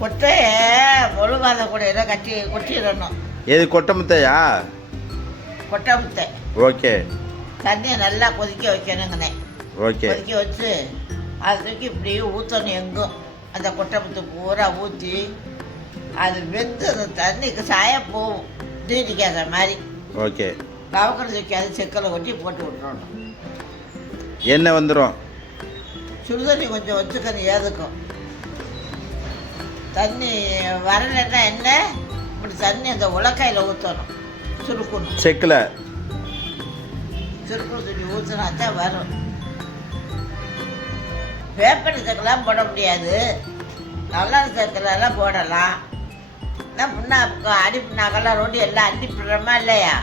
கொட்டையை முழுவாத கூட ஏதோ கட்டி கொட்டிடணும். எது கொட்டை முத்தையா? கொட்டை முட்டை ஓகே. தண்ணியை நல்லா கொதிக்க வைக்கணுங்கண்ணே. ஓகே. கொதிக்க வச்சு அதை தூக்கி இப்படி ஊற்றணும் எங்கும். அந்த கொட்டை முத்து பூரா ஊற்றி அது வெந்து அந்த தண்ணிக்கு சாய போகும். நீடிக்காத மாதிரி. ஓகே. கவக்கணும் தூக்கி அது செக்கில் கொட்டி போட்டு விட்டுறணும். எண்ணெய் வந்துடும் சுடுதண்ணி கொஞ்சம் வச்சுக்கணும் ஏதுக்கும். தண்ணி வரலைன்னா என்ன? இப்படி தண்ணி அந்த உலக்கையில் ஊற்றணும் சுருக்கணும். செக்கில். சுருக்கணும் தண்ணி ஊற்றினா தான் வரும். வேப்பனை சேர்க்கலாம் போட முடியாது. நல்லா சேர்க்கலாம் போடலாம். நான் புண்ணா அடி புண்ணாக்கெல்லாம் ரொட்டி எல்லாம் அடிப்பிடுறோமா இல்லையா?